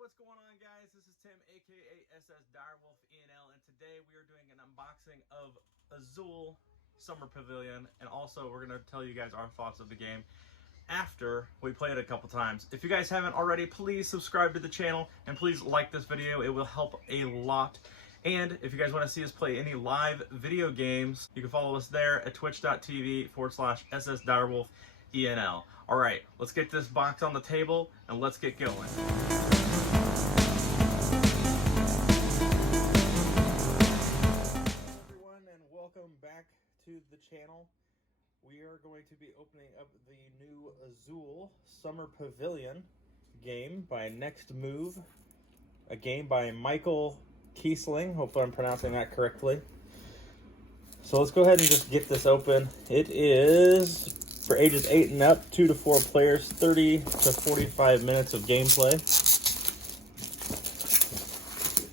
what's going on, guys? This is Tim, aka SSdirewolfENL, and today we are doing an unboxing of AZUL Summer Pavilion, and also we're going to tell you guys our thoughts of the game after we play it a couple times. If you guys haven't already, please subscribe to the channel and please like this video. It will help a lot. And if you guys want to see us play any live video games, you can follow us there at twitch.tv/SSdirewolfENL. All right, let's get this box on the table and let's get going. Everyone, and welcome back to the channel. We are going to be opening up the new AZUL Summer Pavilion game by Next Move, a game by Michael Kiesling. Hopefully I'm pronouncing that correctly. So let's go ahead and just get this open. It is for ages 8 and up, 2 to 4 players, 30 to 45 minutes of gameplay.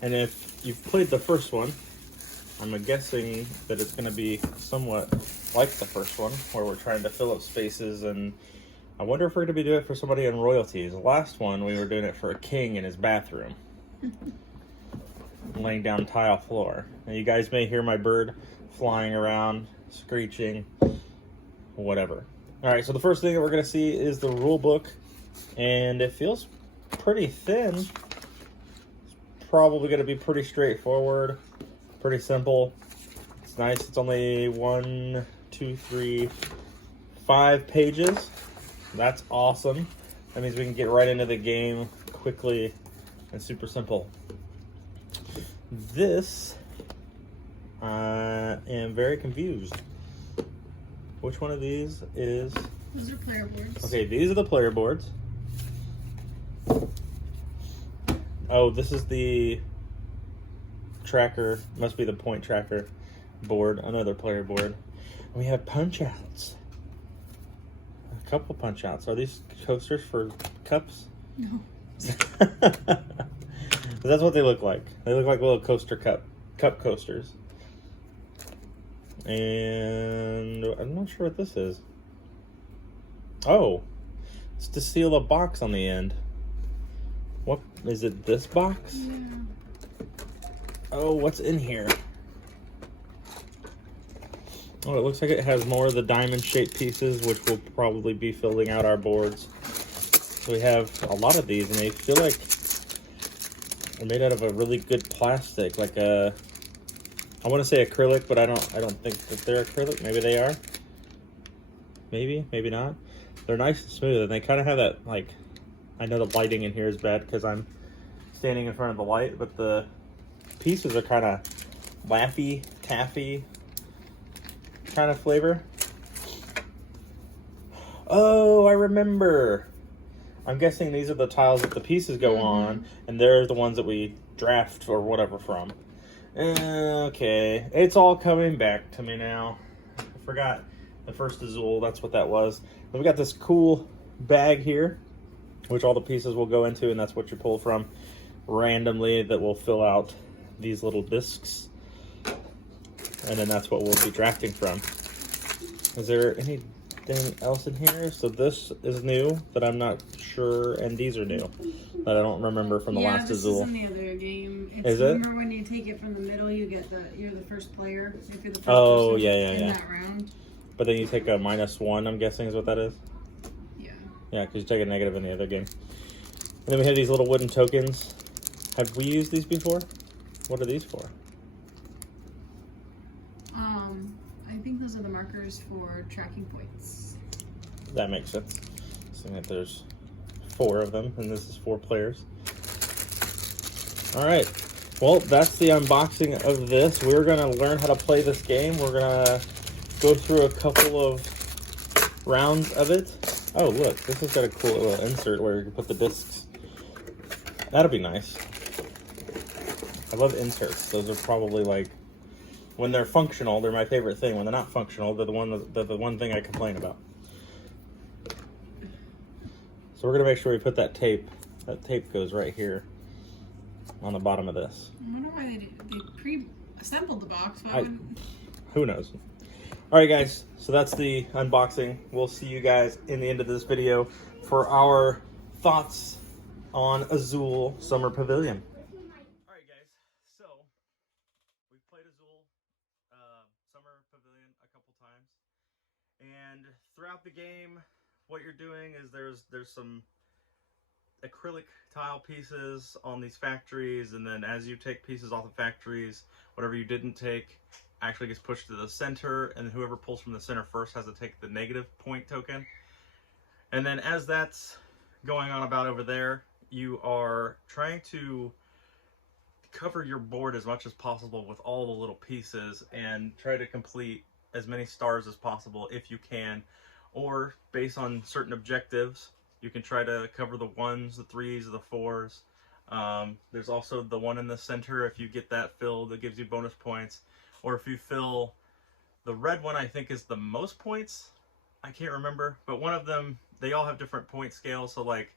And if you've played the first one, I'm guessing that it's going to be somewhat like the first one, where we're trying to fill up spaces, and I wonder if we're going to be doing it for somebody in royalties. The last one, we were doing it for a king in his bathroom. Laying down tile floor. Now, you guys may hear my bird flying around, screeching, whatever. Alright, so the first thing that we're going to see is the rule book, and it feels pretty thin. It's probably going to be pretty straightforward, pretty simple. It's nice. It's only 1, 2, 3, 5 pages. That's awesome. That means we can get right into the game quickly and super simple. This, I am very confused. Which one of these is... Those are player boards. Okay, these are the player boards. Oh, this is the tracker. Must be the point tracker board. Another player board. And we have punch outs. A couple punch outs. Are these coasters for cups? No. That's what they look like. They look like little coaster cup coasters. And I'm not sure what this is. Oh, it's to seal a box on the end. What is it? This box? Yeah. Oh, what's in here? Oh, it looks like it has more of the diamond-shaped pieces, which will probably be filling out our boards. So we have a lot of these, and they feel like they're made out of a really good plastic, like a, I want to say acrylic, but I don't think that they're acrylic. Maybe they are. Maybe not. They're nice and smooth, and they kind of have that, like, I know the lighting in here is bad because I'm standing in front of the light, but the pieces are kind of Laffy Taffy kind of flavor. Oh, I remember. I'm guessing these are the tiles that the pieces go on, and they're the ones that we draft or whatever from. Okay, it's all coming back to me now. I forgot the first AZUL, that's what that was. Then we got this cool bag here, which all the pieces will go into, and that's what you pull from randomly that will fill out these little discs. And then that's what we'll be drafting from. Is there anything else in here? So this is new that I'm not sure, and these are new that I don't remember from the last AZUL. Yeah, this is in the other game. It's, is it? Remember when you take it from the middle, you're the first player. If you're the first person in that round. But then you take a -1, I'm guessing is what that is? Yeah. Yeah, because you take a negative in the other game. And then we have these little wooden tokens. Have we used these before? What are these for? I think those are the markers for tracking points. That makes sense. Seeing that there's 4 of them, and this is 4 players. Alright, well, that's the unboxing of this. We're going to learn how to play this game. We're going to go through a couple of rounds of it. Oh, look, this has got a cool little insert where you can put the discs. That'll be nice. I love inserts. Those are probably like, when they're functional, they're my favorite thing. When they're not functional, they're the one thing I complain about. So we're gonna make sure we put that tape. That tape goes right here on the bottom of this. I wonder why they pre-assembled the box. Who knows? All right, guys. So that's the unboxing. We'll see you guys in the end of this video for our thoughts on AZUL Summer Pavilion. Alright guys, so we've played AZUL Summer Pavilion a couple times, and throughout the game what you're doing is there's some acrylic tile pieces on these factories, and then as you take pieces off the factories, whatever you didn't take actually gets pushed to the center, and whoever pulls from the center first has to take the negative point token. And then as that's going on about over there, you are trying to cover your board as much as possible with all the little pieces and try to complete as many stars as possible if you can, or based on certain objectives you can try to cover the 1s, the 3s, the 4s. There's also the one in the center. If you get that filled, it gives you bonus points. Or if you fill the red one, I think is the most points. I can't remember, but one of them, they all have different point scales. So like,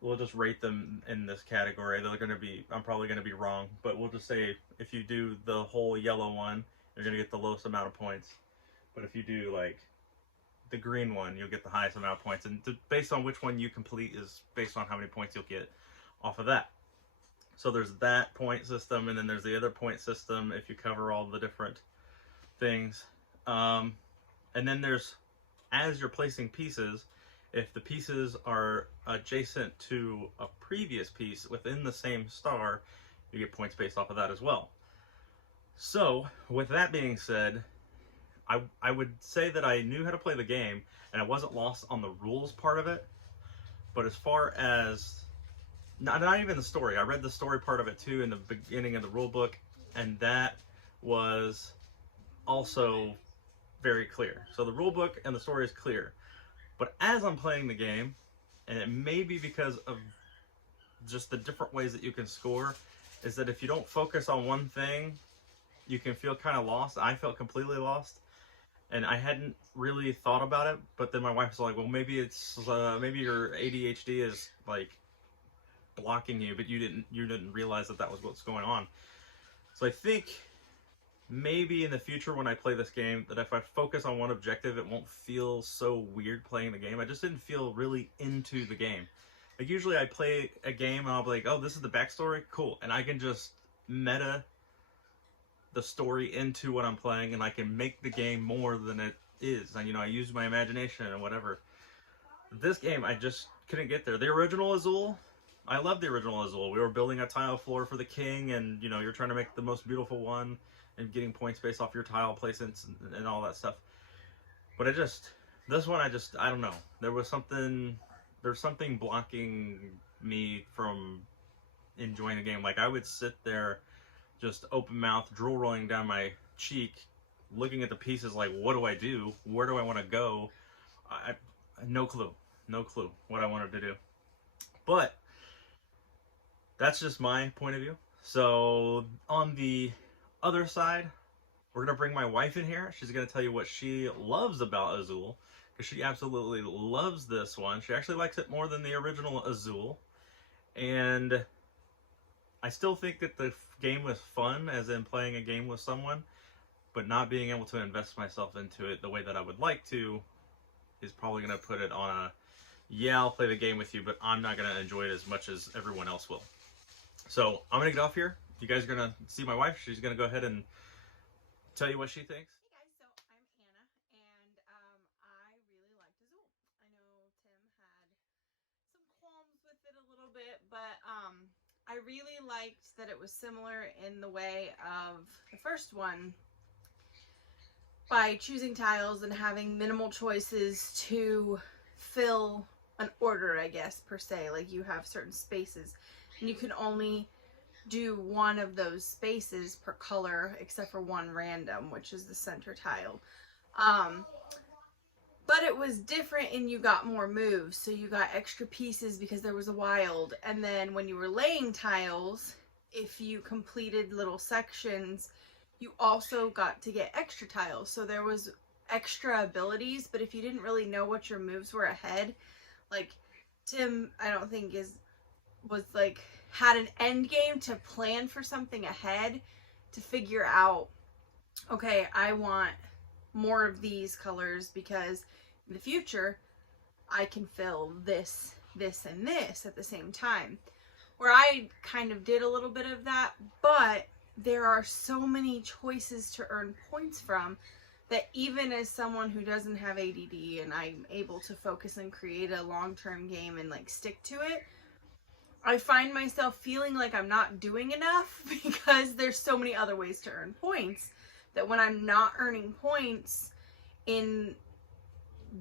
we'll just rate them in this category. They're going to be, I'm probably going to be wrong, but we'll just say if you do the whole yellow one, you're going to get the lowest amount of points. But if you do like the green one, you'll get the highest amount of points, and based on which one you complete is based on how many points you'll get off of that. So there's that point system, and then there's the other point system if you cover all the different things. And then there's, as you're placing pieces, if the pieces are adjacent to a previous piece within the same star, you get points based off of that as well. So with that being said, I would say that I knew how to play the game, and I wasn't lost on the rules part of it. But as far as, not even the story, I read the story part of it too in the beginning of the rule book, and that was also very clear. So the rule book and the story is clear. But as I'm playing the game, and it may be because of just the different ways that you can score, is that if you don't focus on one thing, you can feel kind of lost. I felt completely lost. And I hadn't really thought about it, but then my wife was like, well, maybe it's maybe your ADHD is like blocking you, but you didn't realize that was what's going on. So I think maybe in the future when I play this game, that if I focus on one objective, it won't feel so weird playing the game. I just didn't feel really into the game. Like usually I play a game and I'll be like, oh, this is the backstory, cool, and I can just meta the story into what I'm playing, and I can make the game more than it is. And I use my imagination and whatever. This game, I just couldn't get there. The original AZUL, I love the original AZUL. We were building a tile floor for the king, and you're trying to make the most beautiful one and getting points based off your tile placements and all that stuff. But this one, I don't know. There's something blocking me from enjoying the game. Like I would sit there just open mouth, drool rolling down my cheek, looking at the pieces like, what do I do? Where do I want to go? No clue what I wanted to do. But that's just my point of view. So on the other side, we're going to bring my wife in here. She's going to tell you what she loves about AZUL, because she absolutely loves this one. She actually likes it more than the original AZUL. And I still think that the game was fun, as in playing a game with someone, but not being able to invest myself into it the way that I would like to is probably going to put it on a, yeah, I'll play the game with you, but I'm not going to enjoy it as much as everyone else will. So I'm going to get off here. You guys are going to see my wife. She's going to go ahead and tell you what she thinks. Hey guys, so I'm Anna, and I really liked AZUL. I know Tim had some qualms with it a little bit, but I really liked that it was similar in the way of the first one, by choosing tiles and having minimal choices to fill an order, I guess, per se. Like you have certain spaces and you can only do one of those spaces per color, except for one random, which is the center tile. But it was different, and you got more moves, so you got extra pieces because there was a wild. And then when you were laying tiles, if you completed little sections, you also got to get extra tiles. So there was extra abilities, but if you didn't really know what your moves were ahead, like Tim, I don't think had an end game to plan for something ahead, to figure out, okay, I want more of these colors because in the future I can fill this this and this at the same time. Where I kind of did a little bit of that, but there are so many choices to earn points from that even as someone who doesn't have ADD and I'm able to focus and create a long-term game and like stick to it, I find myself feeling like I'm not doing enough because there's so many other ways to earn points that when I'm not earning points in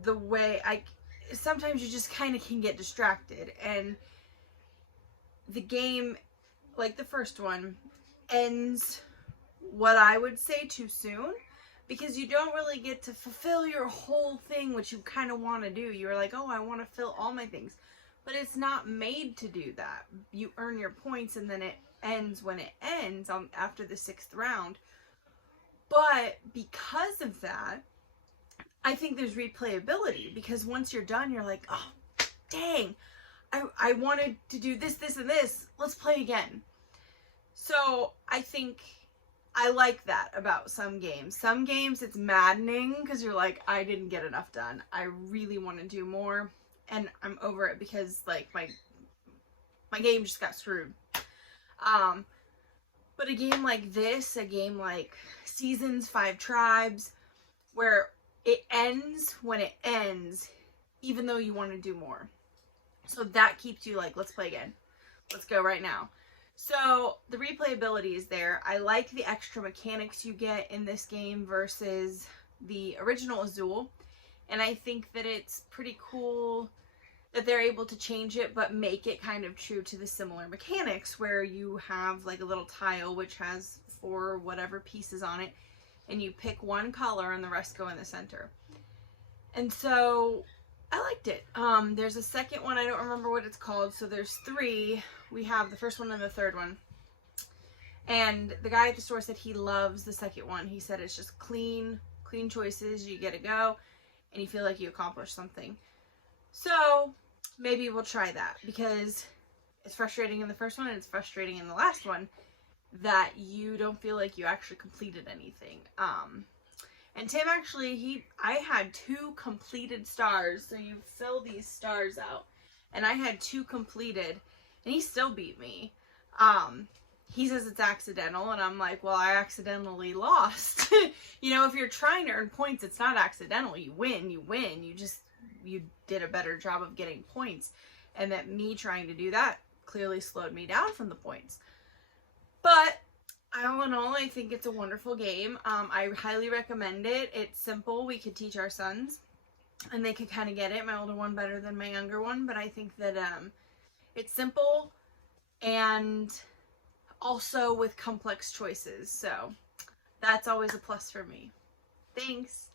the way sometimes you just kind of can get distracted, and the game, like the first one, ends what I would say too soon, because you don't really get to fulfill your whole thing, which you kind of want to do. You're like, oh, I want to fill all my things. But it's not made to do that. You earn your points and then it ends when it ends after the 6th round. But because of that, I think there's replayability, because once you're done, you're like, oh, dang, I wanted to do this, this, and this. Let's play again. So I think I like that about some games. Some games it's maddening because you're like, I didn't get enough done. I really want to do more. And I'm over it because like my game just got screwed. But a game like this, a game like Seasons, 5 Tribes, where it ends when it ends, even though you want to do more. So that keeps you like, let's play again. Let's go right now. So the replayability is there. I like the extra mechanics you get in this game versus the original AZUL. And I think that it's pretty cool that they're able to change it, but make it kind of true to the similar mechanics, where you have like a little tile which has 4 whatever pieces on it, and you pick one color and the rest go in the center. And so I liked it. There's a second one, I don't remember what it's called. So there's 3. We have the first one and the third one. And the guy at the store said he loves the second one. He said it's just clean choices. You get to go and you feel like you accomplished something. So maybe we'll try that, because it's frustrating in the first one and it's frustrating in the last one that you don't feel like you actually completed anything. And Tim actually, I had 2 completed stars. So you fill these stars out, and I had 2 completed, and he still beat me. He says it's accidental, and I'm like, well, I accidentally lost. You know, if you're trying to earn points, it's not accidental. You win. You did a better job of getting points. And that me trying to do that clearly slowed me down from the points. But all in all, I think it's a wonderful game. I highly recommend it. It's simple. We could teach our sons, and they could kind of get it. My older one better than my younger one, but I think that it's simple and also with complex choices. So that's always a plus for me. Thanks.